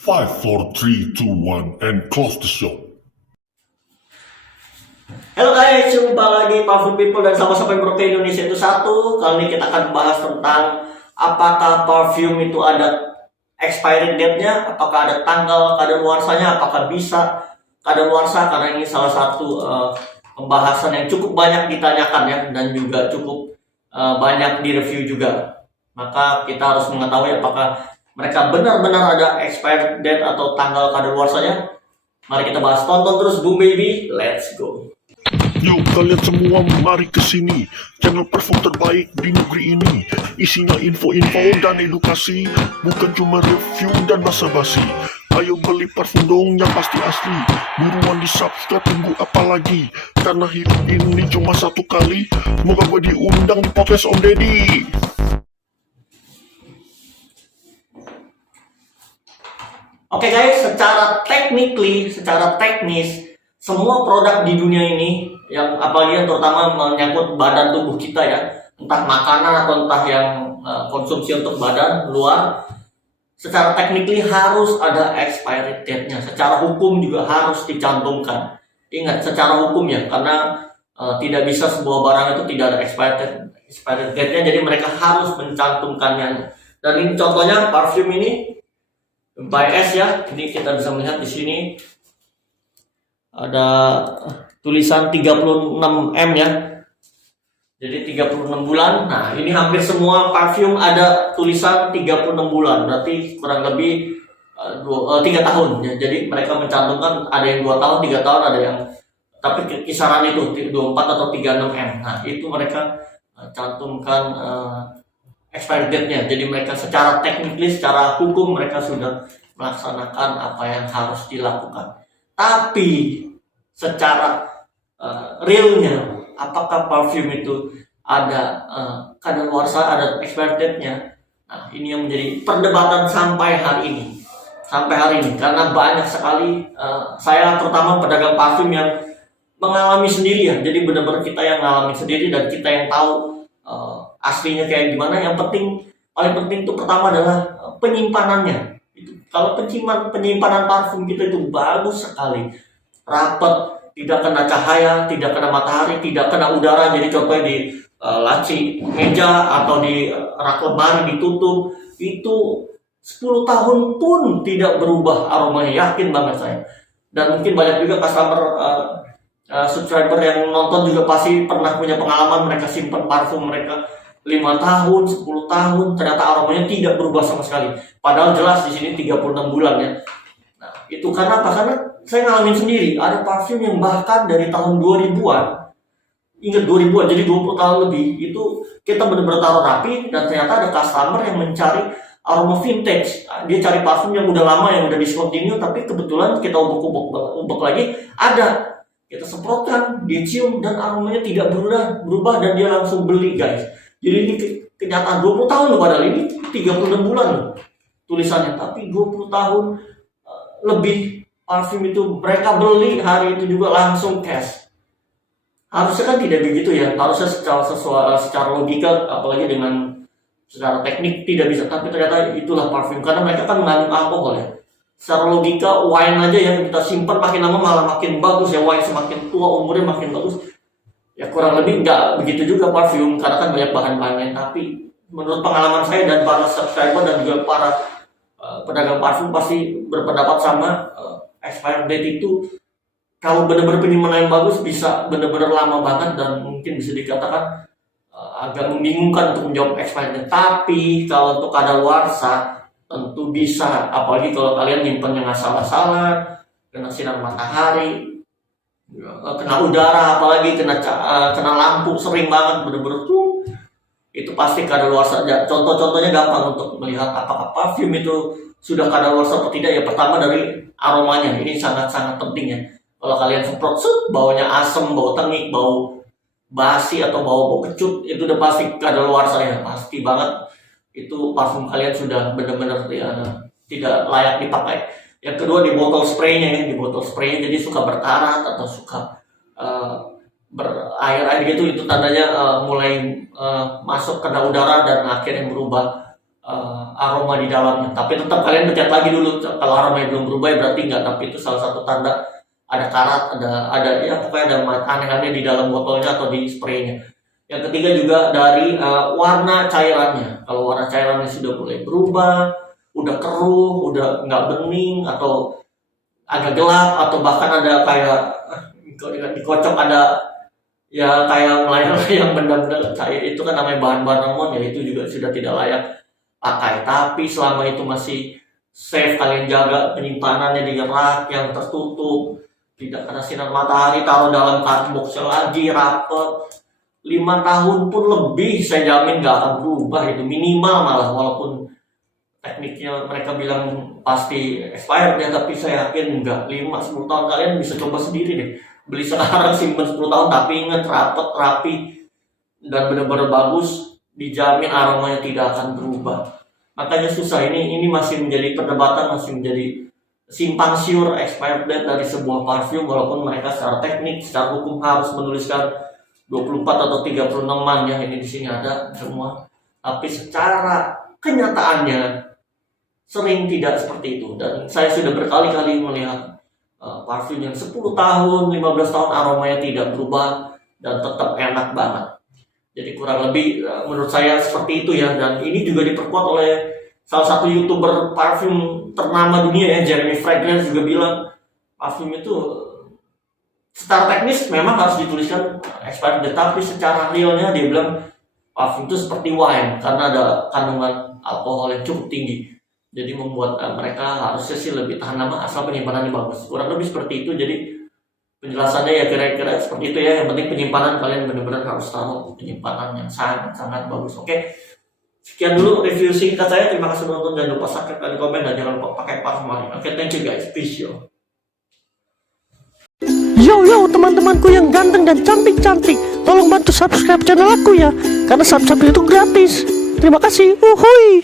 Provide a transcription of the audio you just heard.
Five, four, three, two, one, and close the show. Halo guys, jumpa lagi Powerful People dan sama-sama Bro ke Indonesia itu satu. Kali ini kita akan bahas tentang apakah perfume itu ada expiry date-nya, apakah ada tanggal kadaluarsanya, apakah bisa kadaluarsa, karena ini salah satu pembahasan yang cukup banyak ditanyakan ya, dan juga cukup banyak direview juga. Maka kita harus mengetahui apakah mereka benar-benar ada expired date atau tanggal kadaluarsanya. Mari kita bahas, tonton terus Boom Baby, let's go. Yuk kalian semua mari kesini, channel parfum terbaik di negeri ini. Isinya info-info dan edukasi, bukan cuma review dan basa-basi. Ayo beli parfum dong yang pasti asli, buruan di subscribe, tunggu apa lagi? Karena hidup ini cuma satu kali, semoga gue diundang di podcast Om Deddy. Oke guys, secara teknis, semua produk di dunia ini, yang apalagi yang terutama menyangkut badan tubuh kita ya, entah makanan atau entah yang konsumsi untuk badan luar, secara teknis harus ada expiry date-nya. Secara hukum juga harus dicantumkan. Ingat, secara hukum ya, karena tidak bisa sebuah barang itu tidak ada expiry date-nya, jadi mereka harus mencantumkannya. Dan ini contohnya parfum ini by S ya. Ini kita bisa melihat di sini ada tulisan 36M ya. Jadi 36 bulan. Nah, ini hampir semua parfum ada tulisan 36 bulan. Berarti kurang lebih 3 tahun ya. Jadi mereka mencantumkan ada yang 2 tahun, 3 tahun, ada yang tapi kisaran itu 24 atau 36M. Nah, itu mereka cantumkan expiry date-nya. Jadi mereka secara teknis, secara hukum mereka sudah melaksanakan apa yang harus dilakukan. Tapi secara realnya, apakah parfum itu ada kadaluarsa, ada expiry date-nya? Nah, ini yang menjadi perdebatan sampai hari ini. Karena banyak sekali saya terutama pedagang parfum yang mengalami sendiri ya. Jadi benar-benar kita yang mengalami sendiri dan kita yang tahu aslinya kayak gimana. Yang paling penting itu pertama adalah penyimpanannya. Kalau penyimpanan parfum kita itu bagus sekali, rapat, tidak kena cahaya, tidak kena matahari, tidak kena udara. Jadi contohnya di laci meja atau di rak lemari ditutup, itu 10 tahun pun tidak berubah aromanya, yakin banget saya. Dan mungkin banyak juga customer subscriber yang nonton juga pasti pernah punya pengalaman, mereka simpan parfum mereka 5 tahun, 10 tahun, ternyata aromanya tidak berubah sama sekali. Padahal jelas di sini 36 bulan ya. Nah, itu karena apa? Karena saya ngalamin sendiri, ada parfum yang bahkan dari tahun 2000-an. Ingat 2000-an, jadi 20 tahun lebih. Itu kita benar-benar taruh rapi dan ternyata ada customer yang mencari aroma vintage. Dia cari parfum yang udah lama, yang udah discontinue, tapi kebetulan kita ubek lagi ada. Kita semprotkan, dia cium dan aromanya tidak berubah dan dia langsung beli guys. Jadi ini kenyataan 20 tahun loh, padahal ini 36 bulan loh tulisannya, tapi 20 tahun lebih parfum itu mereka beli hari itu juga langsung cash. Harusnya kan tidak begitu ya, harusnya secara logika, apalagi dengan secara teknik tidak bisa, tapi ternyata itulah parfum karena mereka kan mengandung alkohol ya. Secara logika wine aja yang kita simpan makin lama malah makin bagus ya, wine semakin tua umurnya makin bagus. Ya kurang lebih nggak begitu juga parfum karena kan banyak bahan-bahannya. Tapi menurut pengalaman saya dan para subscriber dan juga para pedagang parfum pasti berpendapat sama, expired date itu kalau benar-benar penyimpanan yang bagus bisa benar-benar lama banget dan mungkin bisa dikatakan agak membingungkan untuk menjawab expired date. Tapi kalau untuk kadaluarsa tentu bisa, apalagi kalau kalian nyimpannya nggak salah-salah, kena sinar matahari, kena udara, apalagi kena lampu sering banget, bener-bener tuh itu pasti kadaluarsa saja. Contohnya gampang untuk melihat apakah parfum itu sudah kadaluarsa atau tidak ya. Pertama dari aromanya, ini sangat-sangat penting ya. Kalau kalian semprot baunya asem, bau tengik, bau basi atau bau kecut, itu udah pasti kadaluarsa ya, pasti banget itu parfum kalian sudah benar-benar ya, tidak layak dipakai. Yang kedua di botol spraynya ya, jadi suka berkarat atau suka berair-air gitu, itu tandanya mulai masuk kena udara dan akhirnya berubah aroma di dalamnya. Tapi tetap kalian ngecek lagi dulu, kalau aromanya belum berubah ya berarti enggak. Tapi itu salah satu tanda ada karat, ada ya pokoknya ada aneh-aneh di dalam botolnya atau di spraynya. Yang ketiga juga dari warna cairannya. Kalau warna cairannya sudah mulai berubah, udah keruh, udah nggak bening atau agak gelap, atau bahkan ada kayak dikocok ada ya kayak melayang-layang benda-benda cair, itu kan namanya bahan-bahan amon ya, itu juga sudah tidak layak pakai. Tapi selama itu masih safe, kalian jaga penyimpanannya di rak yang tertutup, tidak kena sinar matahari, taruh dalam cardbox lagi rapet, 5 tahun pun lebih saya jamin gak akan berubah itu, minimal malah. Walaupun tekniknya mereka bilang pasti expired ya, tapi saya yakin enggak. 5-10 tahun kalian bisa coba sendiri deh, beli sekarang simpen 10 tahun, tapi ingat rapet, rapi, dan benar-benar bagus, dijamin aromanya tidak akan berubah. Makanya susah, ini masih menjadi perdebatan, masih menjadi simpang siur expired date dari sebuah parfum, walaupun mereka secara teknik, secara hukum harus menuliskan 24 atau 36-an ya, ini di sini ada semua. Tapi secara kenyataannya sering tidak seperti itu, dan saya sudah berkali-kali melihat parfum yang 10 tahun, 15 tahun aromanya tidak berubah dan tetap enak banget. Jadi kurang lebih menurut saya seperti itu ya, dan ini juga diperkuat oleh salah satu YouTuber parfum ternama dunia ya, Jeremy Fragrance, juga bilang parfum itu secara teknis memang harus dituliskan expired date, tapi secara realnya dia bilang parfum itu seperti wine karena ada kandungan alkohol yang cukup tinggi. Jadi membuat mereka harusnya sih lebih tahan lama asal penyimpanannya bagus. Kurang lebih seperti itu. Jadi penjelasannya ya kira-kira seperti itu ya. Yang penting penyimpanan, kalian benar-benar harus tahu penyimpanan yang sangat-sangat bagus. Oke. Sekian dulu review singkat saya. Terima kasih menonton. Jangan lupa subscribe dan komen, dan jangan lupa pakai parfum lain. Oke, thank you guys. Peace yo. Yo teman-temanku yang ganteng dan cantik-cantik, tolong bantu subscribe channel aku ya, karena subscribe itu gratis. Terima kasih. Uhuy.